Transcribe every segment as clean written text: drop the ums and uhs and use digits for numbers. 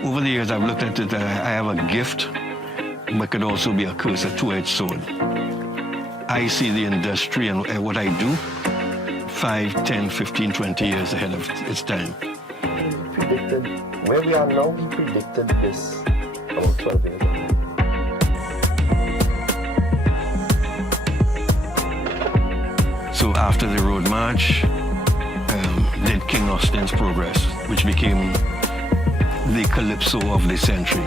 Over the years, I've looked at it that I have a gift, but could also be a curse, a two-edged sword. I see the industry and what I do 5, 10, 15, 20 years ahead of its time. We predicted, where we are now, we predicted this about 12 years ago. So after the Road March, did King Austin's Progress, which became the calypso of the century.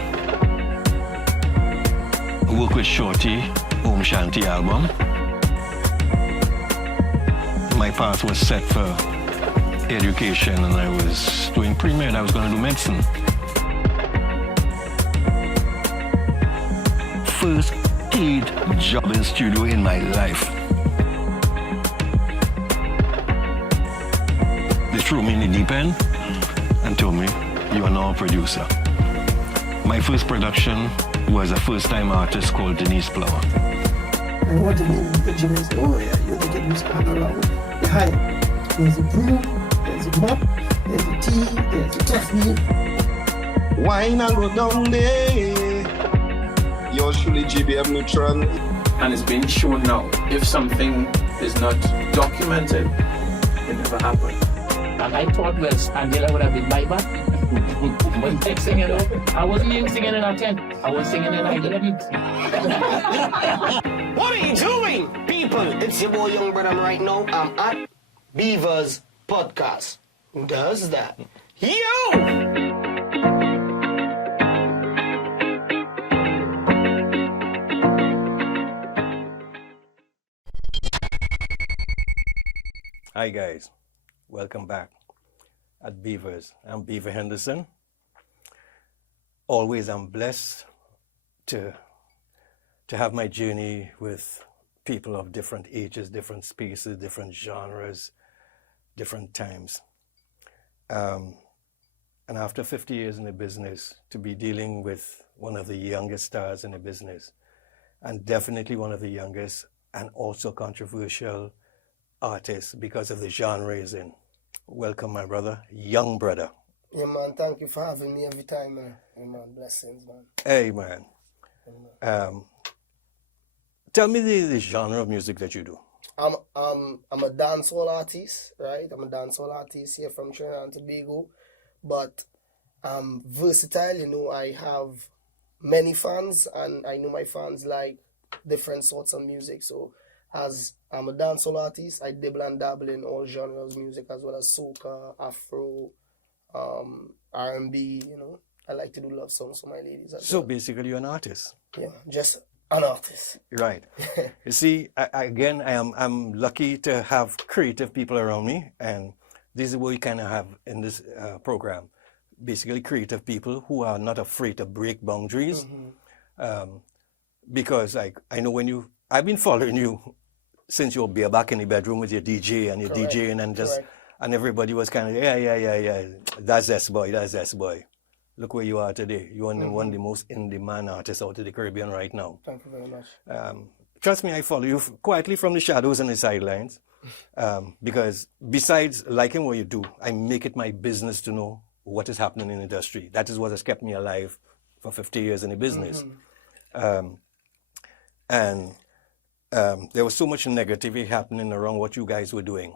I worked with Shorty, Om Shanti album. My path was set for education and I was doing pre-med, I was going to do medicine. First paid job in studio in my life. They threw me in the deep end and told me, you are now a producer. My first production was a first-time artist called Denise Flower. I want to be the engineers. Oh yeah, you're the kid who's kind of around. Behind, there's a broom, there's a mop, there's a tea, there's a coffee. Wine and go down there. You're surely GBM Neutron. And it's been shown now. If something is not documented, it never happened. And I thought, well, Angela would have been my back. But next thing you know, I wasn't even singing in a 10. I was singing in a 11. What are you doing, people? It's your boy Young Bredda right now. I'm at Beavers Podcast. Who does that? You! Hi guys, welcome back at Beavers. I'm Beaver Henderson. Always I'm blessed to have my journey with people of different ages, different spaces, different genres, different times. And after 50 years in the business, to be dealing with one of the youngest stars in the business, and definitely one of the youngest and also controversial artists because of the genre is in. Welcome, my brother, Young Bredda. Yeah, man, thank you for having me every time, man. Hey, man, blessings, man. Hey, man. Tell me the genre of music that you do. I'm a dancehall artist, right? I'm a dancehall artist here from Trinidad and Tobago, but I'm versatile. You know, I have many fans, and I know my fans like different sorts of music. So, as I'm a dancehall artist, I dibble and dabble in all genres of music, as well as soca, afro, R&B. You know, I like to do love songs for my ladies. So basically, you're an artist. Yeah, just an artist. Right. You see, I'm lucky to have creative people around me, and this is what we kind of have in this program. Basically, creative people who are not afraid to break boundaries. Mm-hmm. Because I know I've been following you since you were back in the bedroom with your DJ and your Correct. DJing and just, Correct. and everybody was kind of, yeah, that's S boy. Look where you are today. You're one of the most in-demand artists out of the Caribbean right now. Thank you very much. Trust me, I follow you quietly from the shadows and the sidelines. Because besides liking what you do, I make it my business to know what is happening in the industry. That is what has kept me alive for 50 years in the business. Mm-hmm. There was so much negativity happening around what you guys were doing.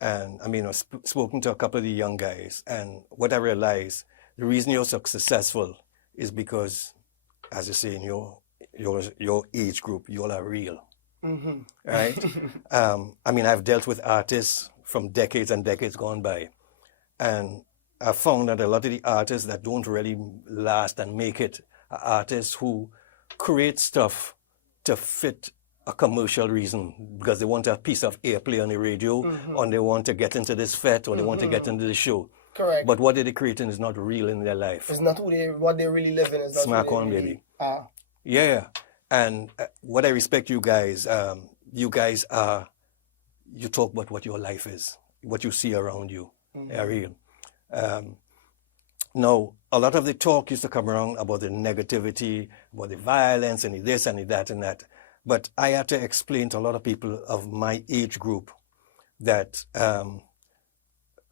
And I mean, I've spoken to a couple of the young guys, and what I realized, the reason you're so successful is because, as you say, in your age group, you all are real. Mm-hmm. Right? I mean, I've dealt with artists from decades and decades gone by, and I found that a lot of the artists that don't really last and make it are artists who create stuff to fit a commercial reason because they want a piece of airplay on the radio, mm-hmm. or they want to get into this fete, or they want to get into the show. Correct. But what they're creating is not real in their life. It's not what they really live in. It's not Smack who on, they really, baby. Yeah. And what I respect you guys are, you talk about what your life is, what you see around you. Mm-hmm. Are real. Now, a lot of the talk used to come around about the negativity, about the violence, and the this and the that and that. But I had to explain to a lot of people of my age group that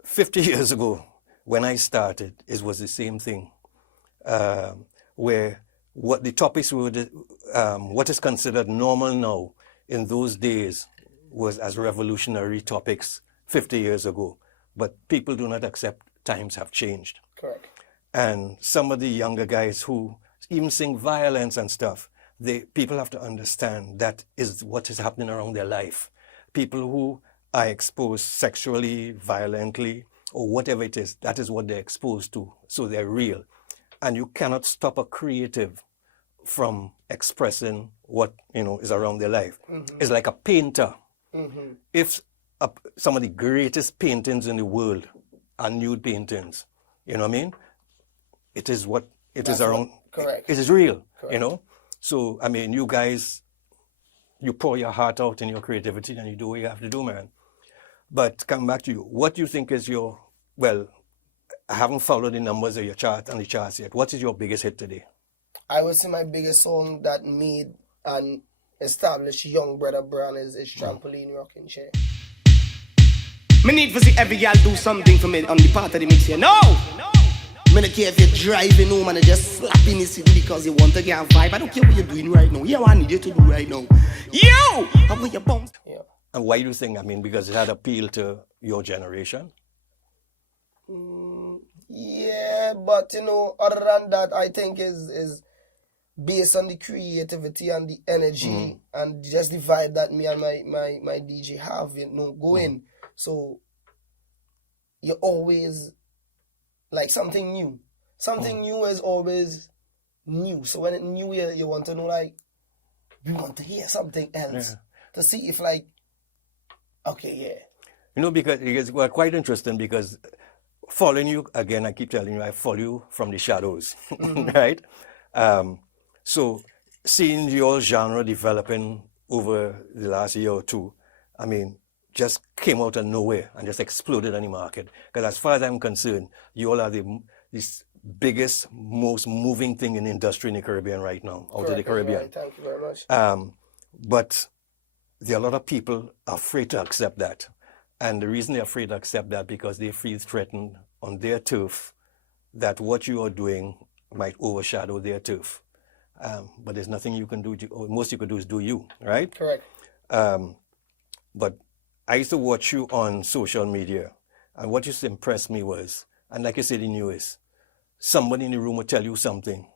50 years ago, when I started, it was the same thing. where what the topics would, what is considered normal now in those days was as revolutionary topics 50 years ago. But people do not accept times have changed. Correct. And some of the younger guys who even sing violence and stuff, people have to understand that is what is happening around their life. People who are exposed sexually, violently, or whatever it is, that is what they're exposed to. So they're real. And you cannot stop a creative from expressing what, is around their life. It's like a painter. If some of the greatest paintings in the world are nude paintings, you know what I mean? It is what it is around. Correct. It is real, Correct. So, I mean, you guys, you pour your heart out in your creativity and you do what you have to do, man. But come back to you. What do you think is I haven't followed the numbers of your chart and the charts yet. What is your biggest hit today? I would say my biggest song that made and established young Bredda brand is Trampoline Rocking Chair. Me need to see every girl do something for me on the part of the mix here. No! Me don't care if you're driving home and just slapping the city because you want to get a vibe. I don't care what you're doing right now. Here's what I need you to do right now. You! How about your bounce? Yeah. And why do you think? I mean, because it had appeal to your generation? Yeah, but other than that, I think is based on the creativity and the energy and just the vibe that me and my DJ have, going. So you always like something new. Something new is always new. So when it's new, you want to know, like, we want to hear something else to see if, like, okay, yeah. Because it's quite interesting because following you, again, I keep telling you, I follow you from the shadows, right? So seeing your genre developing over the last year or two, I mean, just came out of nowhere and just exploded on the market. Because as far as I'm concerned, you all are the biggest, most moving thing in the industry in the Caribbean right now, out of the Caribbean. Right. Thank you very much. But there are a lot of people afraid to accept that. And the reason they're afraid to accept that because they feel threatened on their turf that what you are doing might overshadow their turf. But there's nothing you can do. Most you could do is do you, right? Correct. But I used to watch you on social media, and what used to impress me was, and like you said, the newest, somebody in the room would tell you something,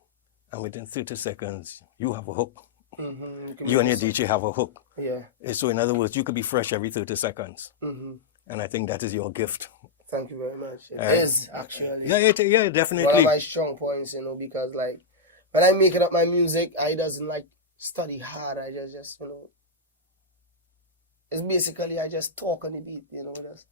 and within 30 seconds, you have a hook. You and your DJ have a hook. Yeah. So in other words, you could be fresh every 30 seconds. And I think that is your gift. Thank you very much. It is, actually. Yeah, definitely. One of my strong points, because, like, when I'm making up my music, I doesn't, like, study hard. I just it's basically I just talk on the beat, just,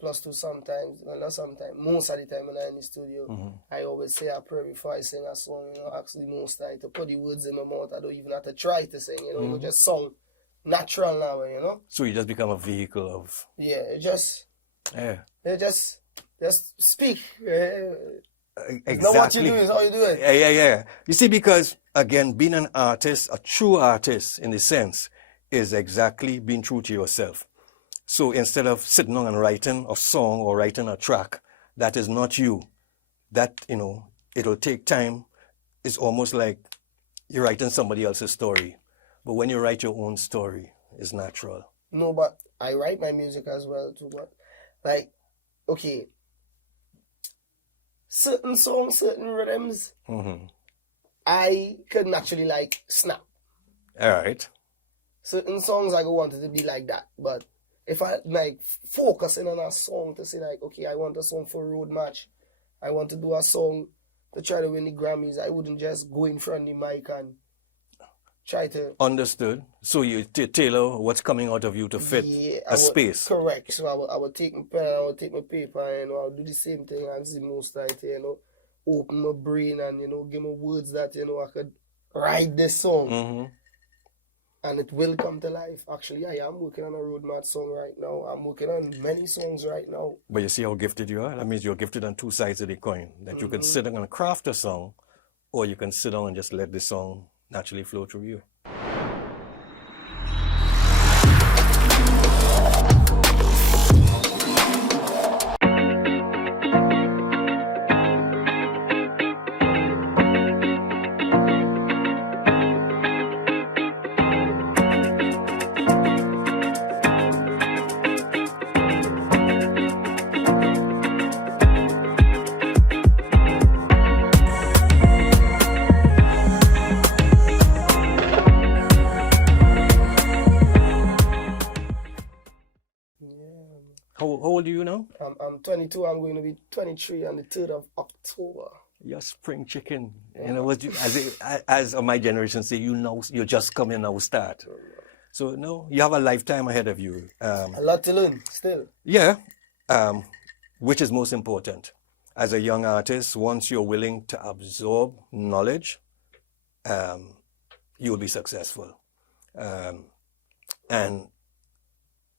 plus two sometimes, well, not sometimes, most of the time when I'm in the studio, I always say a prayer before I sing a song, actually most I to put the words in my mouth, I don't even have to try to sing, it just sound natural now, So you just become a vehicle of... Yeah, it just speak. Exactly. It's not what you do, it's how you do it. Yeah. You see, because, again, being an artist, a true artist in the sense, is exactly being true to yourself. So instead of sitting down and writing a song or writing a track, that is not you. That, it'll take time. It's almost like you're writing somebody else's story. But when you write your own story, it's natural. No, but I write my music as well too. But, like, okay, certain songs, certain rhythms, I couldn't actually, like, snap. All right. Certain songs I go want it to be like that, but if I like focusing on a song to say like, okay, I want a song for a road match, I want to do a song to try to win the Grammys, I wouldn't just go in front of the mic and try to... Understood. So you tailor what's coming out of you to fit a space. Correct. So I would take my pen, I would take my paper, and I would do the same thing as the most right, open my brain and, give me words that, I could write this song. And it will come to life. Actually, I am working on a road match song right now. I'm working on many songs right now. But you see how gifted you are? That means you're gifted on two sides of the coin. That you can sit down and craft a song, or you can sit down and just let the song naturally flow through you. I'm 22. I'm going to be 23 on the 3rd of October. You're spring chicken. You know what? As my generation say, you're just coming now start. So no, you have a lifetime ahead of you. A lot to learn still. Yeah, which is most important. As a young artist, once you're willing to absorb knowledge, you'll be successful. And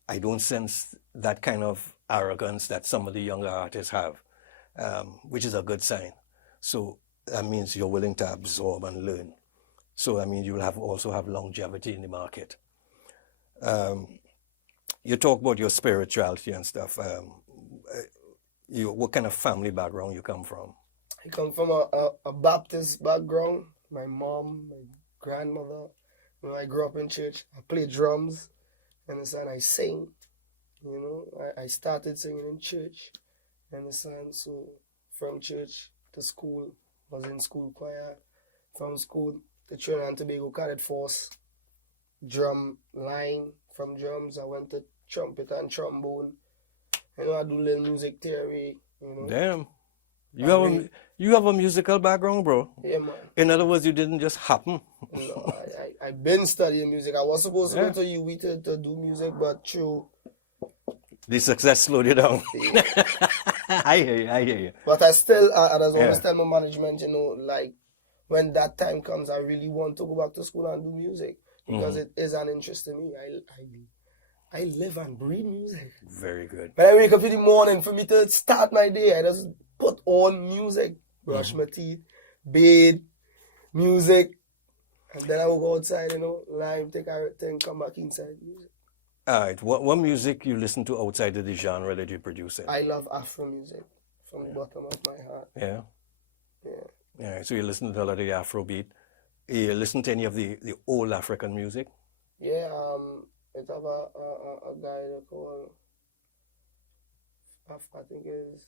I don't sense that kind of arrogance that some of the younger artists have, which is a good sign. So that means you're willing to absorb and learn. So I mean, you'll also have longevity in the market. You talk about your spirituality and stuff. What kind of family background you come from? I come from a Baptist background. My mom, my grandmother. You know, I grew up in church. I play drums. Understand? I sing. You know, I started singing in church. Understand? So from church to school, was in school choir. From school to Trinidad and Tobago Cadet Force, drum line. From drums, I went to trumpet and trombone. You know, I do little music theory. You know. Damn. You have a musical background, bro. Yeah, man. In other words, you didn't just happen. No, I've been studying music. I was supposed to go to UWI to do music, but true. The success slowed you down. I hear you. But I just always tell my management, you know, like, when that time comes, I really want to go back to school and do music. Because it is an interest to me. I live and breathe music. Very good. When I wake up in the morning, for me to start my day, I just put on music, brush my teeth, bathe, music, and then I will go outside, you know, live, take everything, come back inside music. All right. What music you listen to outside of the genre that you produce in? I love Afro music from the bottom of my heart. Yeah. Yeah. All right. So you listen to a lot of the Afro beat. You listen to any of the old African music? Yeah. It have a guy they call, I think is.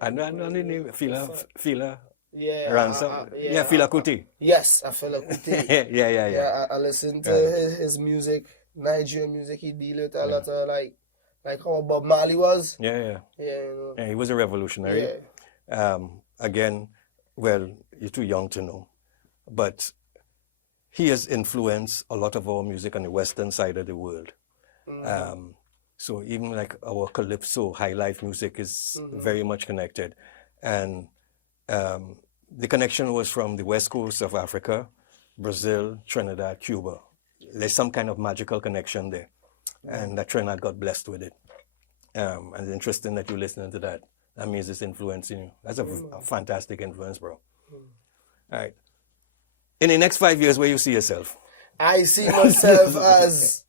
I know the name. Fila. Yeah. Ransom. Yeah, Fila Kuti. Yes, I feel like Yeah. I listen to his music, Nigerian music. He deal with a lot of like how Bob Marley was. Yeah. Yeah, you know. Yeah, he was a revolutionary. Yeah. Again, well, you're too young to know, but he has influenced a lot of our music on the western side of the world. So even like our calypso, high life music is very much connected. And the connection was from the west coast of Africa, Brazil, Trinidad, Cuba. There's some kind of magical connection there. And that Trinidad got blessed with it. And it's interesting that you're listening to that. That means it's influencing you. That's a fantastic influence, bro. All right. In the next 5 years, where you see yourself? I see myself as,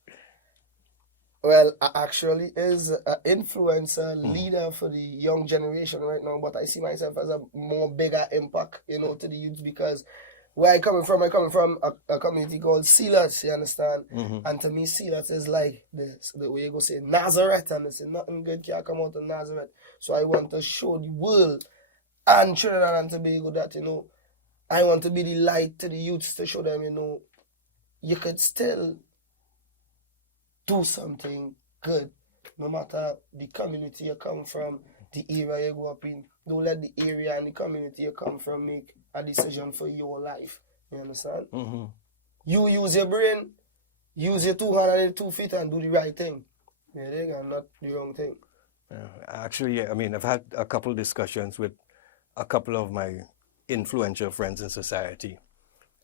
well, actually is an influencer, leader for the young generation right now, but I see myself as a more bigger impact, you know, to the youth, because where I coming from a community called Silas, you understand? And to me, Silas is like the way you go say Nazareth, and they say nothing good can come out of Nazareth. So I want to show the world and Trinidad and Tobago that, you know, I want to be the light to the youths to show them, you know, you could still do something good, no matter the community you come from, the area you grow up in. Don't let the area and the community you come from make a decision for your life. You understand? You use your brain, use your 2 hands and your 2 feet and do the right thing. You dig? And not the wrong thing. Actually, I mean, I've had a couple discussions with a couple of my influential friends in society.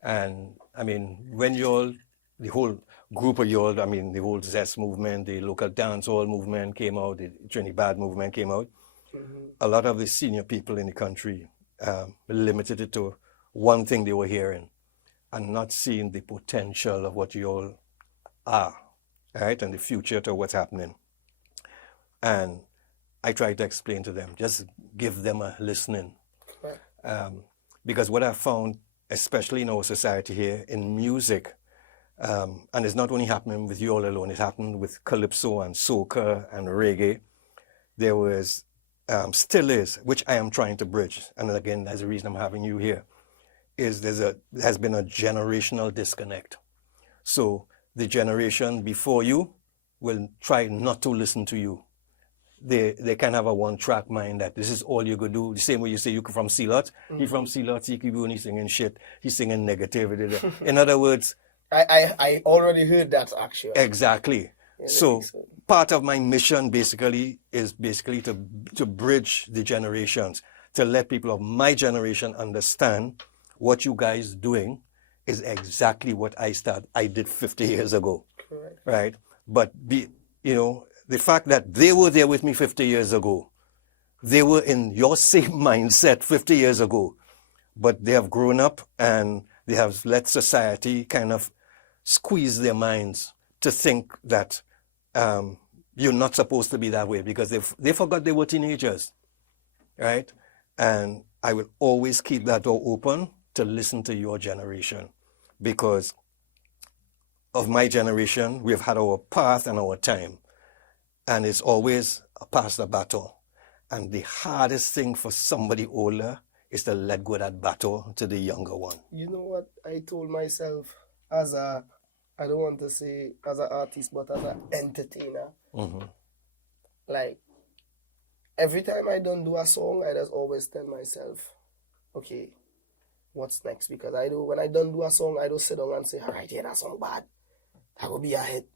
And I mean, when the whole group of y'all, I mean, the whole Zest movement, the local dancehall movement came out, the Trinidad movement came out, a lot of the senior people in the country limited it to one thing they were hearing and not seeing the potential of what you all are, right, and the future to what's happening. And I try to explain to them, just give them a listening. Because what I found, especially in our society here, in music, and it's not only happening with you all alone, it happened with calypso and soca and reggae. There was, still is, which I am trying to bridge, and again, that's the reason I'm having you here, is there has been a generational disconnect. So the generation before you will try not to listen to you. They can have a one-track mind that this is all you could do. The same way you say you from Sealot. He from Sealot, he keep only singing shit. He's singing negativity. In other words, I already heard that actually. exactly. So part of my mission basically is to bridge the generations, to let people of my generation understand what you guys doing is exactly what I did 50 years ago. Correct. Right? But the fact that they were there with me 50 years ago, they were in your same mindset 50 years ago, but they have grown up and they have let society kind of squeeze their minds to think that you're not supposed to be that way because they forgot they were teenagers, right? And I will always keep that door open to listen to your generation because of my generation, we've had our path and our time. And it's always a pass the baton. And the hardest thing for somebody older is to let go of that baton to the younger one. You know what I told myself as I don't want to say as an artist, but as an entertainer. Like, every time I don't do a song, I just always tell myself, okay, what's next? Because when I don't do a song, I don't sit down and say, all right, yeah, that song bad. That will be a hit.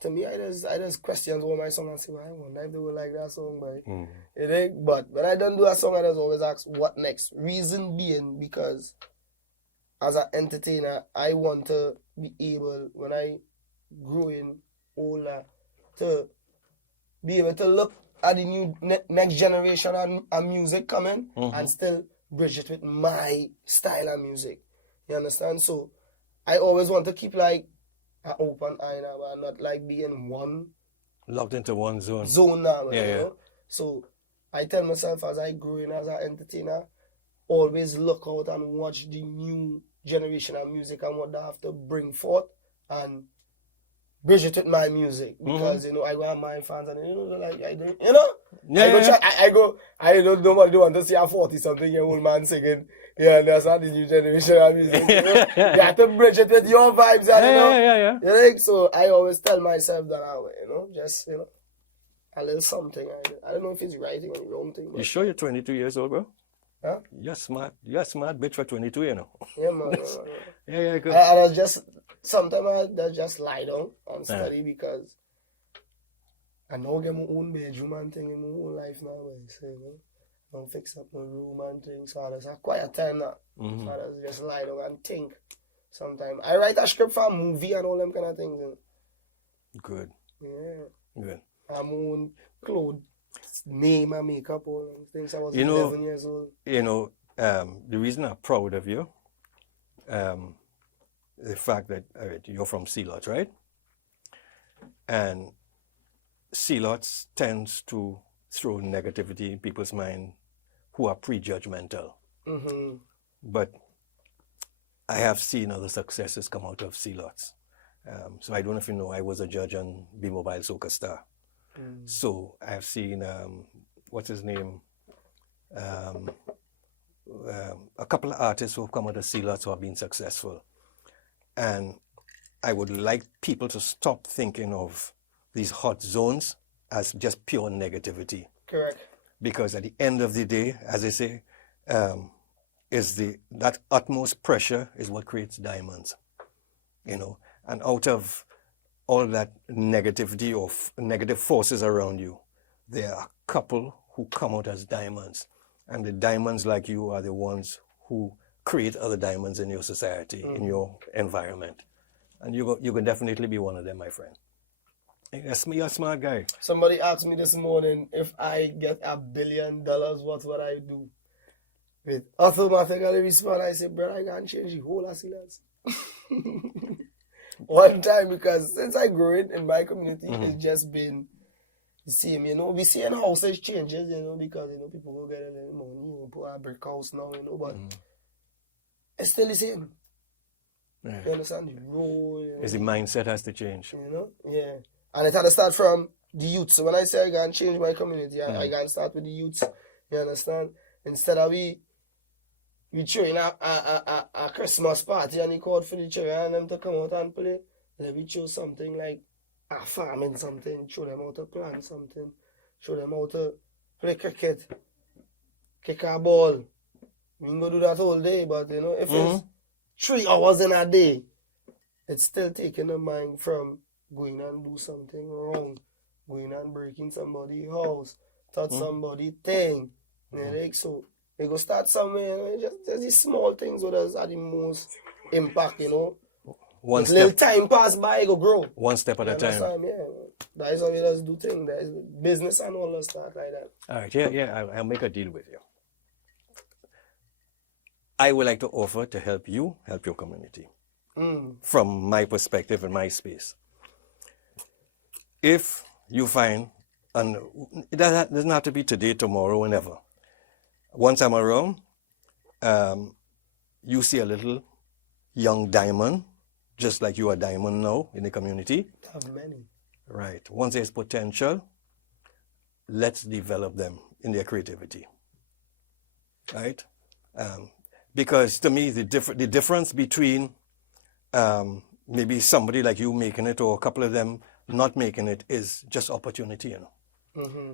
To me, I just question all my song and say, well, I wonder if they will like that song, but but when I don't do a song, I just always ask, what next? Reason being, because as an entertainer, I want to be able, when I growing older, to be able to look at the new next generation of music coming and still bridge it with my style of music. You understand? So I always want to keep like an open eye now, but not like being locked into one zone. Now, Yeah, you know? So I tell myself as I grow in as an entertainer, always look out and watch the new generation of music and what they have to bring forth and bridge it with my music because I go have my fans and they're like I don't nobody want to see a 40-something-year-old man singing. Yeah, that's not the new generation of music. You have to bridge it with your vibes and You know? So I always tell myself that just a little something. I don't know if it's right or wrong thing. But... You sure you're 22 years old, bro? Huh? You're smart. You're a smart bitch for 22, you know. Yeah, man. Yeah, good. I just sometimes I just lie down and study because I now get my own bedroom and thing in my own life now. So, I don't fix up my room and things. So I just have quiet time now. So I just lie down and think. Sometimes I write a script for a movie and all them kind of things. Good. Yeah. Good. I'm own clothes, name and makeup, all them things. I was 11 years old. The reason I'm proud of you, the fact that you're from Sealot, right? And Sealot tends to throw negativity in people's mind who are prejudgmental. But I have seen other successes come out of Sealot. So I don't know if you know, I was a judge on B-Mobile Soca Star. So I have seen, what's his name? A couple of artists who have come out of Sealot who have been successful. And I would like people to stop thinking of these hot zones as just pure negativity. Correct. Because at the end of the day, as I say, that utmost pressure is what creates diamonds. And out of all that negativity or negative forces around you, there are a couple who come out as diamonds. And the diamonds like you are the ones who create other diamonds in your society, in your environment. And you can definitely be one of them, my friend. You're a smart guy. Somebody asked me this morning if I get $1 billion, what would I do? With automatically respond, I say, brother, I can't change the whole of Sealot. One time, because since I grew in my community, it's just been the same, We seeing houses changes, because, people go get a little money, put a brick house now, but it's still the same. Yeah. You understand? The road, Is the mindset has to change. Yeah. And it had to start from the youth. So when I say I can change my community, I can start with the youth. You understand? Instead of we throwing a Christmas party and he called for the children and them to come out and play. Let me show something like farming something, show them how to plant something, show them how to play cricket, kick a ball. We can go do that all day, but you know, if it's 3 hours in a day, it's still taking the mind from going and do something wrong, going and breaking somebody's house, touch somebody's thing. Like, so they go start somewhere, you know, just these small things with us are the most impact, you know. One Little step, time pass by, it go grow. one step at a time. Understand? Yeah. That is how we just do things. That is business and all that stuff like that. All right, I'll make a deal with you. I would like to offer to help you help your community from my perspective and my space. If you find, and it doesn't have to be today, tomorrow, whenever. Once I'm around, you see a little young diamond, just like you are a diamond now in the community. Have many. Right. Once there's potential, let's develop them in their creativity. Right? Because to me, the difference between maybe somebody like you making it or a couple of them not making it is just opportunity, you know.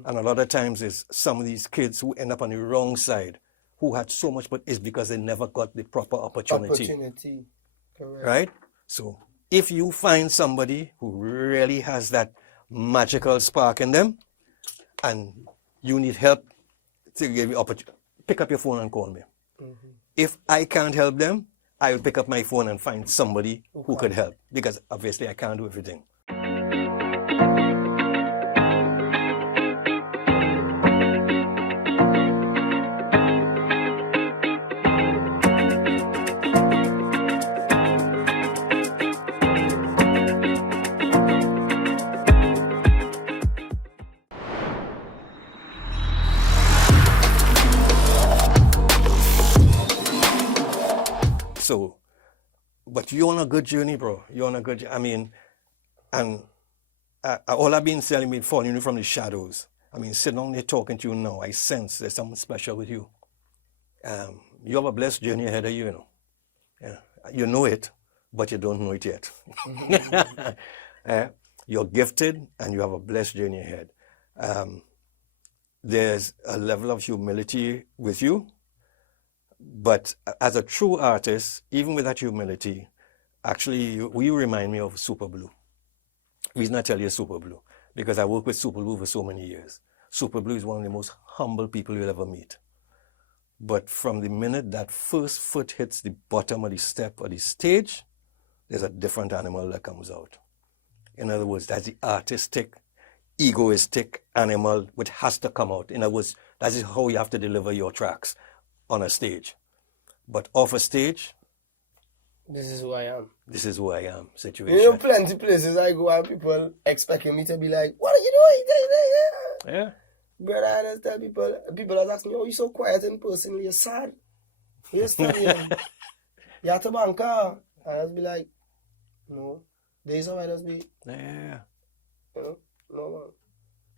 And a lot of times it's some of these kids who end up on the wrong side, who had so much, but it's because they never got the proper opportunity. Correct. Right? So if you find somebody who really has that magical spark in them and you need help to give you opportunity, pick up your phone and call me. If I can't help them, I will pick up my phone and find somebody who could help, because obviously I can't do everything. So, but you're on a good journey, bro. You're on a good, I mean, and all I've been telling me, following you from the shadows. I mean, sitting on there talking to you now, I sense there's something special with you. You have a blessed journey ahead of you, you know. Yeah. You know it, but you don't know it yet. You're gifted and you have a blessed journey ahead. There's a level of humility with you. But as a true artist, even with that humility, actually, you remind me of Super Blue. The reason I tell you Super Blue, because I worked with Super Blue for so many years. Super Blue is one of the most humble people you'll ever meet. But from the minute that first foot hits the bottom of the step of the stage, there's a different animal that comes out. In other words, that's the artistic, egoistic animal which has to come out. In other words, that is how you have to deliver your tracks on a stage. But off a stage, this is who I am. This is who I am situation. You know, plenty places I go and people expecting me to be like, what are you doing? Yeah. Brother, I just tell people are asking me, oh, you're so quiet in person, you're sad. You're studying. You're at a banker. I just be like, no. There's how I just be, Yeah. you know, no man.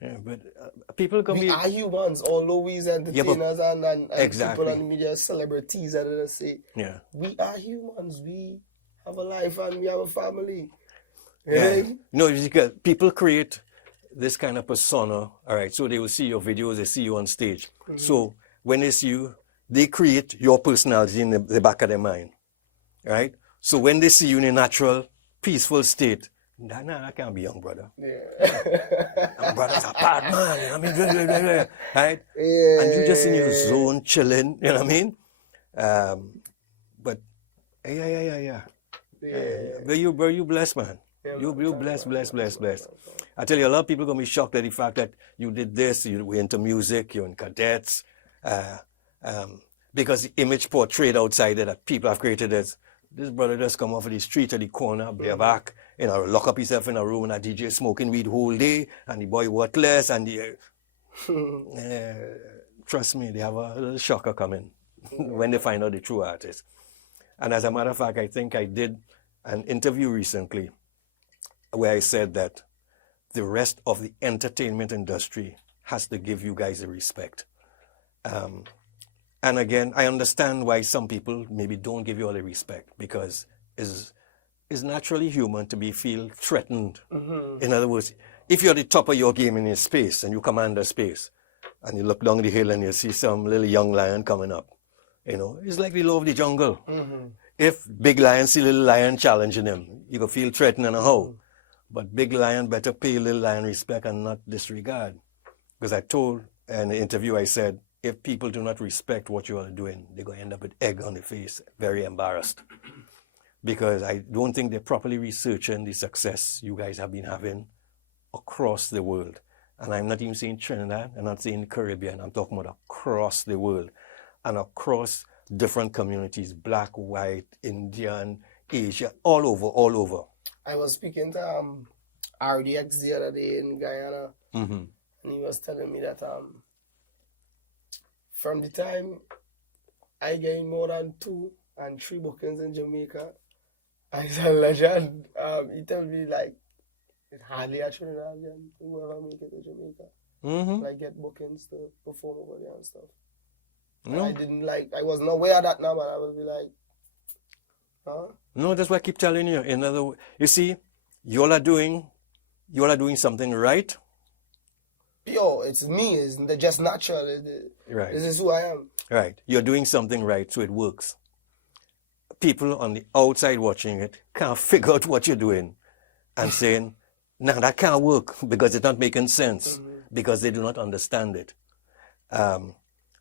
Yeah, but people can We be... are humans, although we entertainers and Exactly. people on the media, celebrities, and they say, Yeah. we are humans. We have a life and we have a family. Yeah. Right? No, because people create this kind of persona, all right, so they will see your videos, they see you on stage. So when they see you, they create your personality in the back of their mind, right? So when they see you in a natural, peaceful state, nah, that can't be young brother. Yeah. Young brother's a bad man, I mean, right? Yeah. And you just in your zone, chilling, you know what I mean? But, yeah. But you blessed, man. Yeah, You blessed. I tell you, a lot of people are going to be shocked at the fact that you did this, you were into music, you're in cadets, because the image portrayed outside there that people have created is, this brother just come off of the street or the corner, bareback, you know, lock up himself in a room and a DJ smoking weed whole day, and the boy worthless, and the... trust me, they have a little shocker coming when they find out the true artist. And as a matter of fact, I think I did an interview recently where I said that the rest of the entertainment industry has to give you guys the respect. And again, I understand why some people maybe don't give you all the respect, because it's naturally human to feel threatened. In other words, if you're the top of your game in your space and you command a space, and you look down the hill and you see some little young lion coming up, it's like the law of the jungle. If big lion see little lion challenging him, you can feel threatened and a how. But big lion better pay little lion respect and not disregard. Because I told in the interview, I said, if people do not respect what you are doing, they're going to end up with egg on the face, very embarrassed. Because I don't think they're properly researching the success you guys have been having across the world. And I'm not even saying Trinidad, I'm not saying the Caribbean, I'm talking about across the world and across different communities, black, white, Indian, Asia, all over. I was speaking to RDX the other day in Guyana, and he was telling me that from the time I gained more than 2 and 3 bookings in Jamaica, as a legend, he told me like it's hardly a Trinidadian who ever make it to Jamaica. Like get bookings to perform over there and stuff. No. I wasn't aware of that now, but I will be like, huh? No, that's what I keep telling you. In other words, you see, you all are doing something right. Yo, it's me. It's just natural. Right. This is who I am. Right. You're doing something right, so it works. People on the outside watching it can't figure out what you're doing and saying, no, that can't work because it's not making sense because they do not understand it.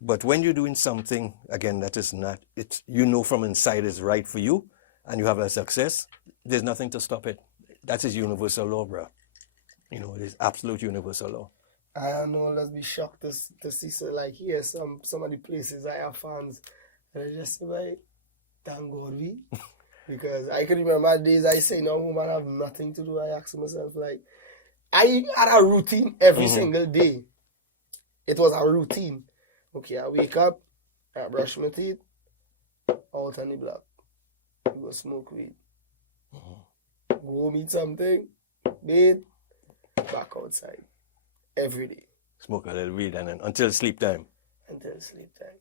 But when you're doing something, again, that is not, from inside is right for you and you have a success, there's nothing to stop it. That is universal law, bro. It is absolute universal law. I don't know, let's be shocked to see here some of the places I have fans and I just say, like, thank God we. Because I can remember days I say, no, woman, I have nothing to do. I ask myself, like, I had a routine every single day. It was a routine. Okay, I wake up, I brush my teeth, out on the block. Go smoke weed. Go meet something, bathe, back outside. Every day. Smoke a little weed and then until sleep time. Until sleep time.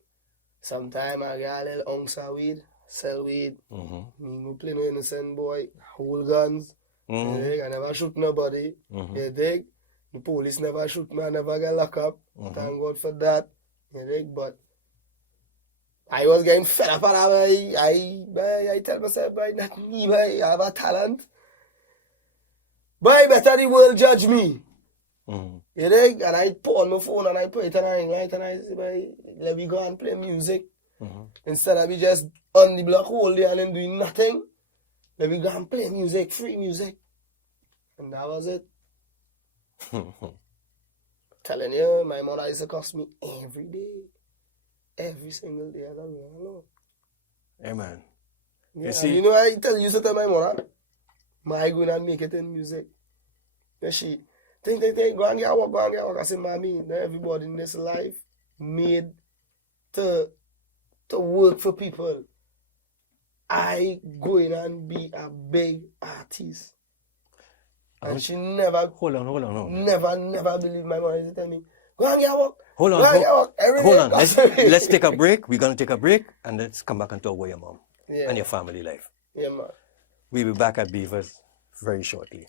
Sometimes I get a little ounce of weed, sell weed. Me play no innocent boy, hold guns. You dig? I never shoot nobody. You dig? The police never shoot me, I never get locked up. Thank God for that. You dig? But I was getting fed up and I tell myself, boy, not me, boy, I have a talent. Boy, better the world judge me. You dig? And I put on my phone and I put it on a ring light and I say, boy, let me go and play music. Instead of me just on the block all day and then doing nothing, let me go and play music, free music. And that was it. Telling you, my mother used to cost me every day. Every single day. I don't know. Amen. Yeah, You see? I used to tell my mother, I going to make it in music. Then she, think, go and get work. I said, mommy, everybody in this life made to work for people. I going and be a big artist. And she never, Hold on. never believed my mother. She tell me, go and get work. Hold on. Let's take a break. We're going to take a break and let's come back and talk about your mom and your family life. Yeah, man. We'll be back at Beavers very shortly.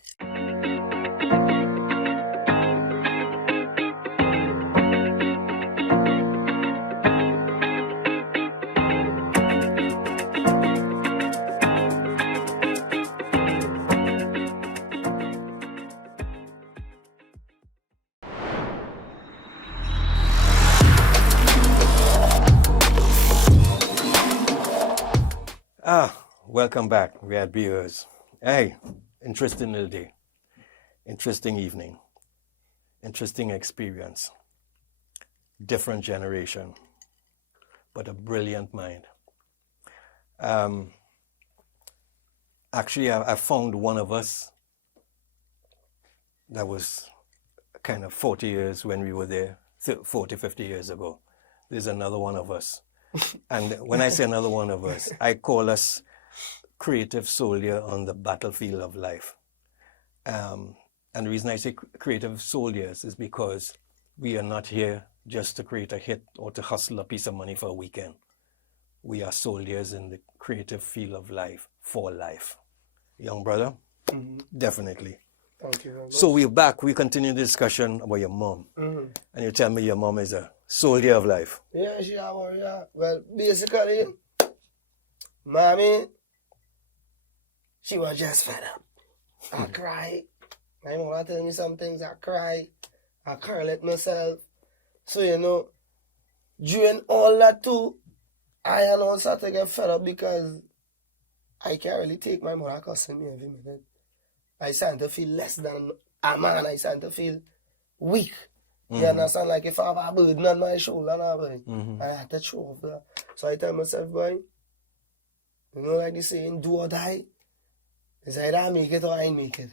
Welcome back. We're at Beavers. Hey, interesting little day. Interesting evening. Interesting experience. Different generation. But a brilliant mind. Actually, I found one of us that was kind of 40 years when we were there, 40, 50 years ago. There's another one of us. And when I say another one of us, I call us creative soldier on the battlefield of life. And the reason I say creative soldiers is because we are not here just to create a hit or to hustle a piece of money for a weekend. We are soldiers in the creative field of life for life. young brother. Definitely. Thank you very much. So we're back. We continue the discussion about your mom. And you tell me your mom is a soldier of life. Yeah, she a warrior. Well, basically, mommy, she was just fed up. I cry. My mother tell me some things, I cry. I curl it myself. So, you know, during all that too, I and all start to get fed up because I can't really take my mother cussing me every minute. I start to feel less than a man. I start to feel weak. You understand? Like if I have a burden on my shoulder, I have to throw off that. So I tell myself, boy, you know, like they saying, do or die. It's either I make it or I make it.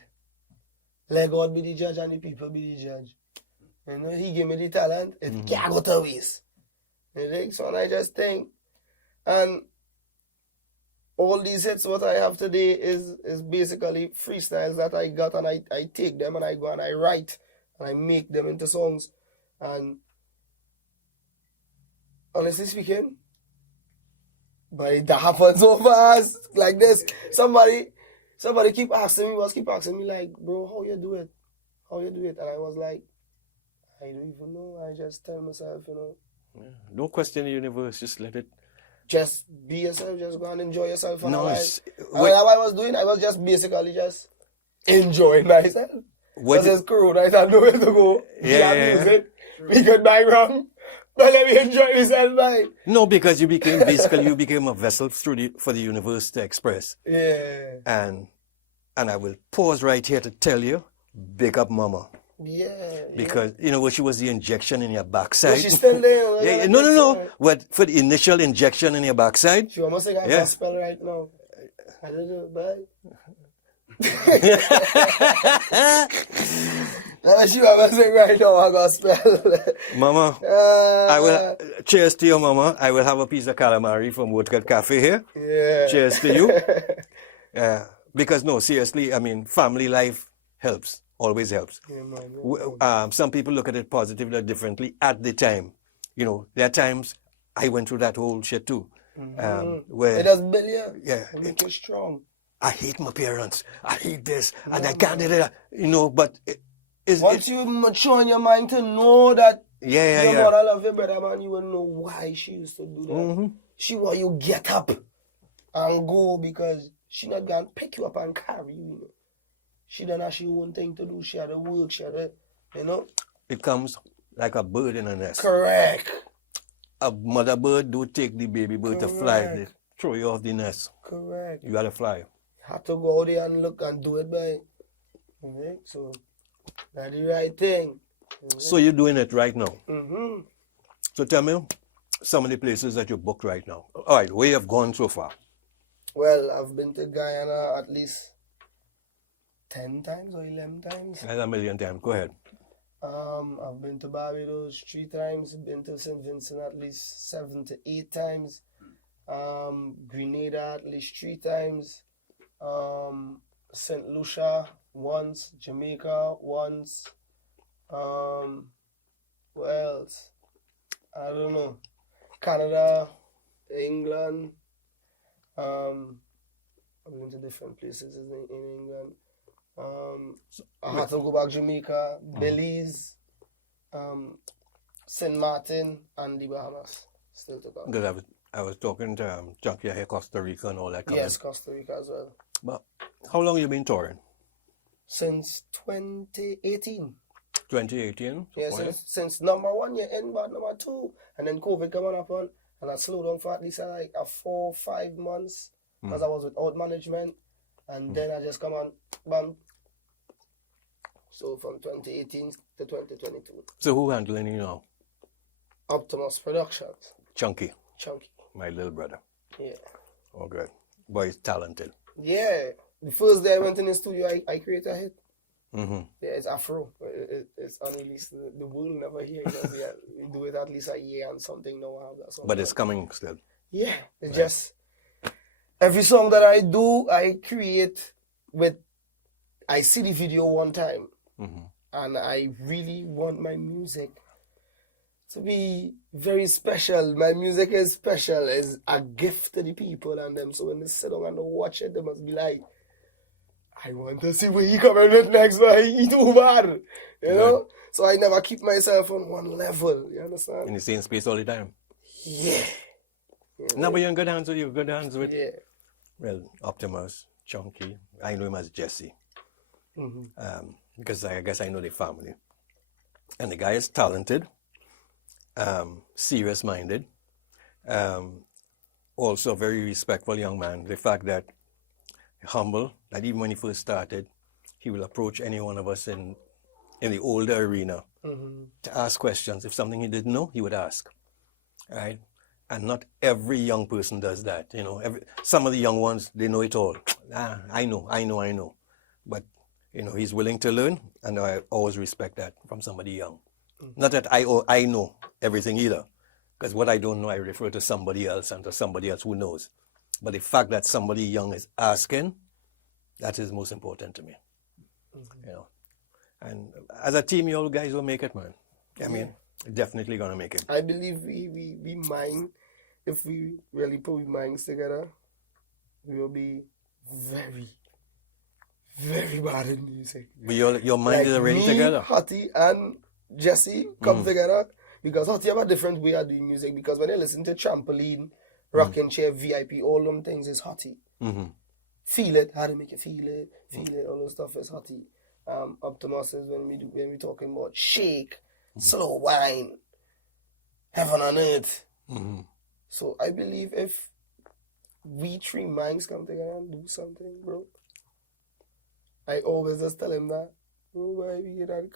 Let God be the judge and the people be the judge. You know, he gave me the talent, it can't go to waste. You think? So I just think, and all these hits, what I have today is basically freestyles that I got, and I take them and I go and I write and I make them into songs. And honestly speaking, but it happened so fast like this. Somebody keep asking me like, bro, how you do it? How you do it? And I was like, I don't even know. I just tell myself, you know. Yeah. Don't question the universe. Just let it. Just be yourself. Just go and enjoy yourself. No, that's what I was doing. I was just basically just enjoying myself. Because it's cool, right? I know where to go. Yeah. Music. We could buy wrong. But let me enjoy myself, man. No, because you became a vessel for the universe to express. Yeah. And I will pause right here to tell you, big up mama. Yeah. Because, you know, she was the injection in your backside. But she's still there. Yeah, no. What, for the initial injection in your backside? She almost like a gospel right now. I don't know, bye. She almost like right now a gospel. Mama, I will, cheers to you, mama. I will have a piece of calamari from Woodcut Cafe here. Yeah. Cheers to you. Because, no, seriously, I mean, family life helps. Always helps. Yeah, man. Some people look at it positively or differently at the time. You know, there are times I went through that whole shit too. Where It does build you. Yeah. It make you strong. I hate my parents. I hate this. And I can't do that. You know, but once you mature in your mind to know that your yeah. mother love your brother, man, you will know why she used to do that. She want you get up and go because she not gonna pick you up and carry you. You know? She done have she own thing to do. She had to work. She had to, you know. It comes like a bird in a nest. Correct. A mother bird do take the baby bird to fly. They throw you off the nest. Correct. You gotta fly. Have to go out there and look and do it by. Okay? So that's the right thing. So you're doing it right now. Mm-hmm. So tell me some of the places that you booked right now. All right, where you have gone so far? Well, I've been to Guyana at least 10 times or 11 times. That's a million times. Go ahead. I've been to Barbados 3 times. Been to St. Vincent at least 7 to 8 times. Grenada at least 3 times. St. Lucia once. Jamaica once. What else? I don't know. Canada, England. I've been to different places in England. I had to go back to Jamaica, Belize, St. Martin, and the Bahamas. Still to go. Because I was talking to Junkie here, Costa Rica and all that. Yes, Costa Rica as well. But how long you been touring? Since 2018. 2018? Yeah, since number 1 year in, but number 2. And then COVID coming up on, and I slowed down for at least like 4 5 months because I was without management. And then I just come on, bam. So from 2018 to 2022. So who handling you now? Optimus Productions. Chunky, Chunky. my little brother. Yeah. Oh, good. Boy, he's talented. Yeah. The first day I went in the studio, I created a hit. Mm-hmm. Yeah, it's Afro. It's unreleased. The world never hear it. We do it at least a year and something now. I have that song. But it's coming still. Yeah. It's just... Every song that I do, I create with... I see the video one time. And I really want my music to be very special. My music is special. It's a gift to the people and them. So when they sit down and they watch it, they must be like, I want to see where he coming with next, but he too bad. You know? So I never keep myself on one level. You understand? In the same space all the time. Yeah. No, but you're in good hands with you. Good hands with, Yeah. well, Optimus, Chunky. I know him as Jesse. Because I guess I know the family. And the guy is talented, serious-minded, also a very respectful young man. The fact that humble, that even when he first started, he will approach any one of us in the older arena to ask questions. If something he didn't know, he would ask, right? And not every young person does that. You know, some of the young ones, they know it all. I know. But, you know, he's willing to learn, and I always respect that from somebody young. Not that I know everything either, because what I don't know, I refer to somebody else and to somebody else who knows. But the fact that somebody young is asking, that is most important to me. You know, and as a team, you all guys will make it, man. I mean, definitely gonna make it. I believe we mine, if we really put minds together, we will be very, very bad in music. But your mind is already me, together. Hottie and Jesse come together, because Hottie have a different way of doing music, because when they listen to Trampoline, Rocking Chair, VIP, all them things is Hottie. Feel it, how to make you feel it, all those stuff is Hottie. Optimus is when we talking about shake, slow wine, heaven on earth. So I believe if we three minds come together and do something, bro, I always just tell him that, bro,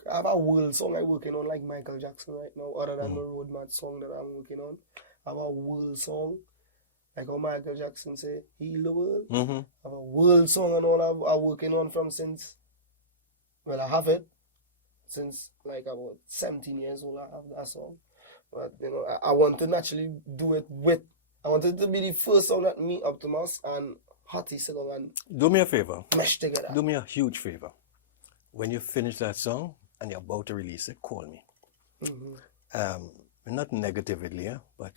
I have a world song I'm working on like Michael Jackson right now, other than the Road Mad song that I'm working on. I have a world song, like how Michael Jackson say, heal the world. I have a world song and all I'm working on from since, well, I have it since like about 17 years old. I have that song. But, you know, I want to naturally do it with, I want it to be the first song that me, Optimus, and Hottie sit down and Do me a favor. mesh together. Do me a huge favor. When you finish that song and you're about to release it, call me. Not negatively, yeah, but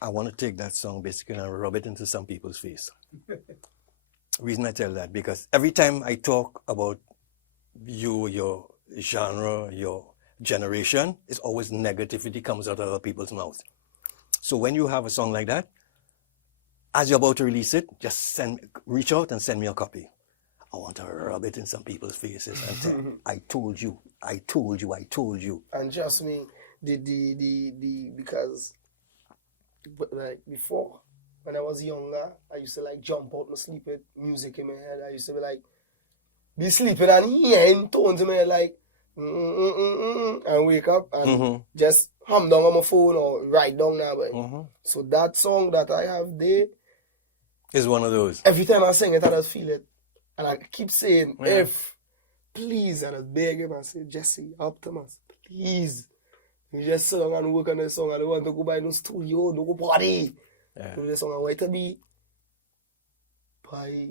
I want to take that song basically and rub it into some people's face. Reason I tell that, because every time I talk about you, your genre, your generation, it's always negativity comes out of other people's mouths. So when you have a song like that, as you're about to release it, just reach out and send me a copy. I want to rub it in some people's faces and say, I told you. And trust me, because like before, when I was younger, I used to like jump out and sleep with music in my head. I used to be sleeping and hearing tones in my head like, and wake up and just hum down on my phone or write down now. So that song that I have there is one of those. Every time I sing it, I just feel it. And I keep saying, if, please, and I beg him, I say, Jesse, Optimus, please. You just sit down and work on this song. I don't want to go by no studio, no go party. Do this song. I want it to be by,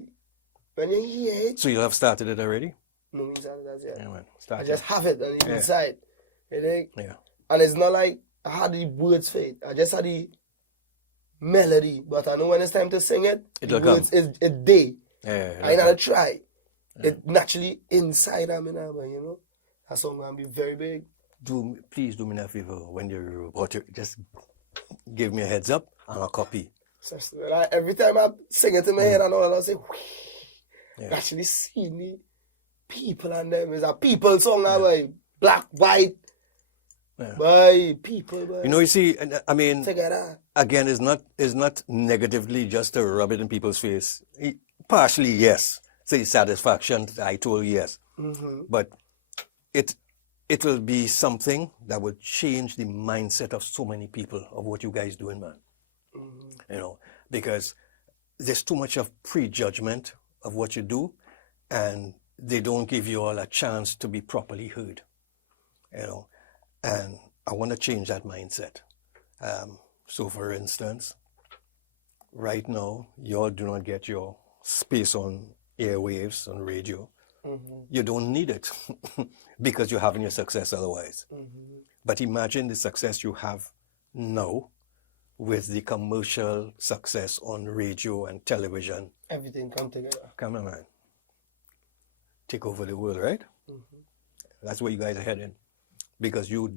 when you hear it. So you have started it already? No, me started that yet. Yeah, man. I just have it and it's inside. You think? Yeah. And it's not like I had the words for it. I just had the melody. But I know when it's time to sing it, It'll the words come. is a day. Yeah, I ain't had to try. It naturally inside of me now, but you know, that song gonna be very big. Please do me a favor when you're about to just give me a heads up and a copy. So, every time I sing it in my head and all, I'll say, actually see me, people and them. It's a people song now, boy. Black, white, by people, boy. You know, you see, I mean, Together. again, it's not negatively just to rub it in people's face. Partially, yes. Say satisfaction, I told you yes. But it will be something that will change the mindset of so many people of what you guys doing, man. You know, because there's too much of prejudgment of what you do, and they don't give you all a chance to be properly heard. You know, and I want to change that mindset. So, for instance, right now, you all do not get your space on airwaves, on radio. You don't need it because you're having your success otherwise. But imagine the success you have now with the commercial success on radio and television. Everything come together. Come on, man. take over the world, right? That's where you guys are heading. Because you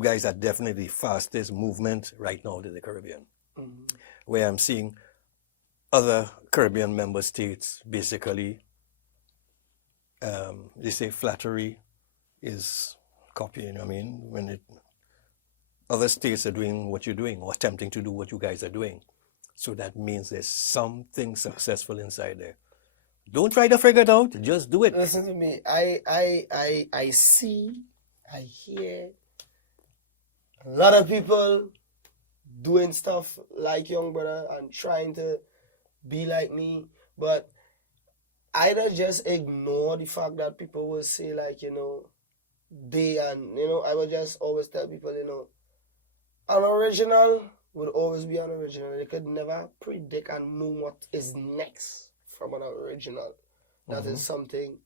guys are definitely the fastest movement right now to the Caribbean. Where I'm seeing other Caribbean member states basically, they say flattery is copying. I mean, when other states are doing what you're doing or attempting to do what you guys are doing. So that means there's something successful inside there. Don't try to figure it out. Just do it. Listen to me. I see, I hear a lot of people doing stuff like Young Brother and trying to be like me, but I don't just ignore the fact that people will say like, I would just always tell people, an original would always be an original. They could never predict and know what is next from an original. That is something.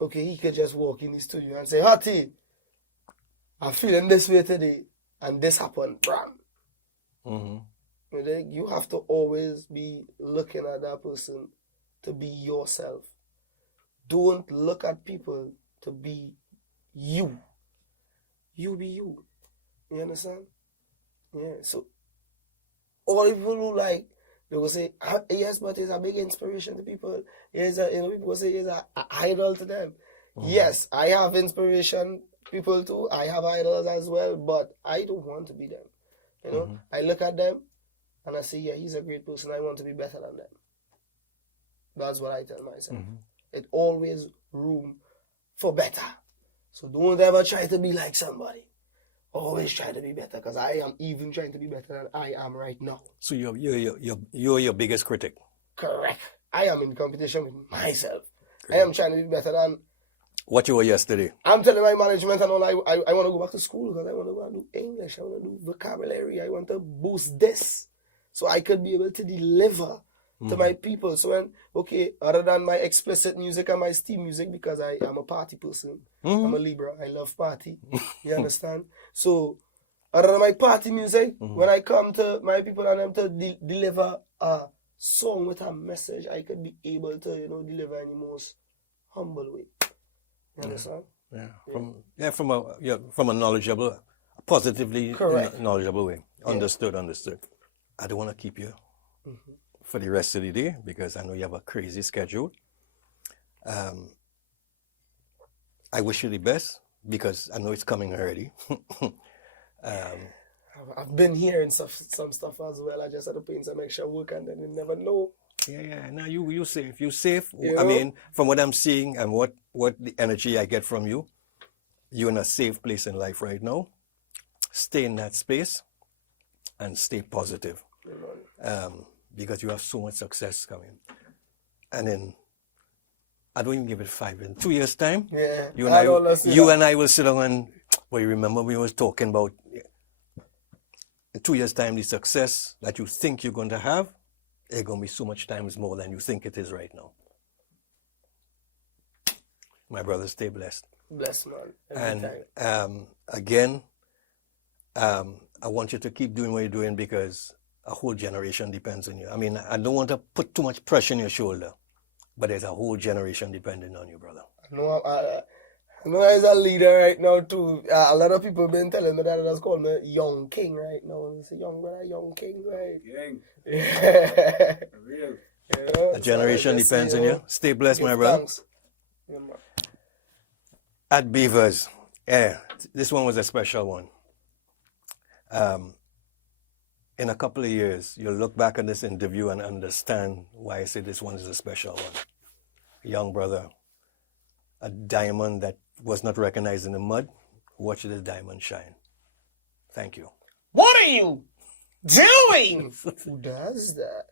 Okay, he could just walk in the studio and say, Hattie, I'm feeling this way today, and this happened. Bram. You have to always be looking at that person to be yourself. Don't look at people to be you. You be you. You understand? Yeah. So all the people who they will say, yes, but he's a big inspiration to people. People will say he's an idol to them. Yes, I have inspiration people too. I have idols as well, but I don't want to be them. I look at them and I say, yeah, he's a great person. I want to be better than them. That's what I tell myself. It always room for better. So don't ever try to be like somebody. Always try to be better, because I am even trying to be better than I am right now. So you're your biggest critic. Correct. I am in competition with myself. Great. I am trying to be better than what you were yesterday. I'm telling my management and all, I want to go back to school because I want to go and do English. I want to do vocabulary. I want to boost this so I could be able to deliver to my people. So other than my explicit music and my steam music, because I am a party person. I'm a Libra. I love party. You understand? So other than my party music, when I come to my people and them to deliver a song with a message, I could be able to, deliver in the most humble way. You understand? Yeah. From a knowledgeable, positively knowledgeable way. Understood. I don't want to keep you for the rest of the day because I know you have a crazy schedule. I wish you the best because I know it's coming already. I've been hearing some stuff as well. I just had to put in some extra work and then you never know. Yeah. Now you safe. You safe. I mean, from what I'm seeing and what the energy I get from you, you're in a safe place in life right now. Stay in that space and stay positive. Because you have so much success coming. And then I don't even give it 5 in 2 years' time. Yeah. You and I will sit down and you remember we was talking about in 2 years' time the success that you think you're going to have, it's going to be so much times more than you think it is right now. My brother, stay blessed. Blessed, man. And again, I want you to keep doing what you're doing because a whole generation depends on you. I mean, I don't want to put too much pressure on your shoulder, but there's a whole generation depending on you, brother. I know as a leader right now too. A lot of people have been telling me that that's called me Young King right now. It's a young brother, Young King, right? Yeah. A generation depends on you. Stay blessed, my brother. Thanks. Yeah, man. At Beavers, this one was a special one. In a couple of years, you'll look back at this interview and understand why I say this one is a special one. A young brother, a diamond that was not recognized in the mud. Watch this diamond shine. Thank you. What are you doing? Who does that?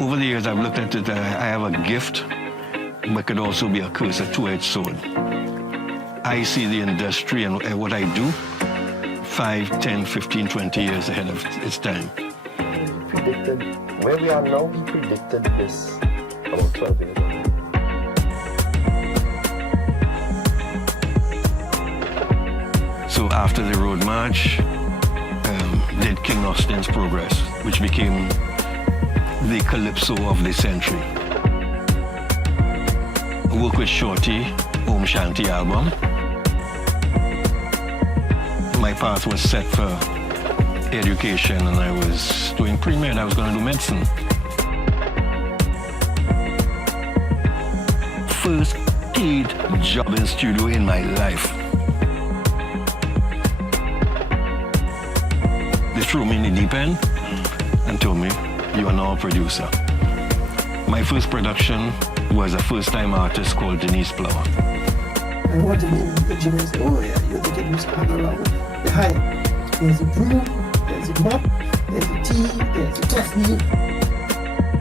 Over the years, I've looked at it, I have a gift, but could also be a curse, a two-edged sword. I see the industry and what I do 5, 10, 15, 20 years ahead of its time. He predicted where we are now. He predicted this about 12 years ago. So after the Road March, did King Austin's Progress, which became the calypso of the century. Work with Shorty, Om Shanti album. My path was set for education and I was doing pre-med. I was going to do medicine. First paid job in studio in my life. They threw me in the deep end and told me, you are now a producer. My first production was a first-time artist called Denise Flower. And what the engineer said, oh yeah, you're the kid who's hanging around behind. There's a broom, there's a mop, there's a tea, there's a coffee.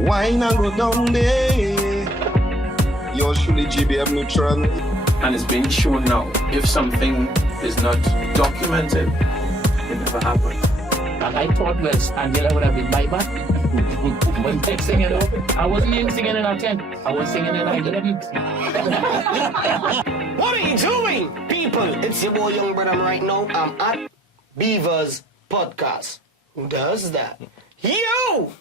Wine and go down there. Yours truly, GBM Neutron. And it's being shown now. If something is not documented, it never happened. And I thought, well, Angela would have been my back. But next thing you know, I wasn't even singing in our tent. I was singing in our 11th. What are you doing, people? It's your boy Young Bredda right now. I'm at Beavers Podcast. Who does that? You!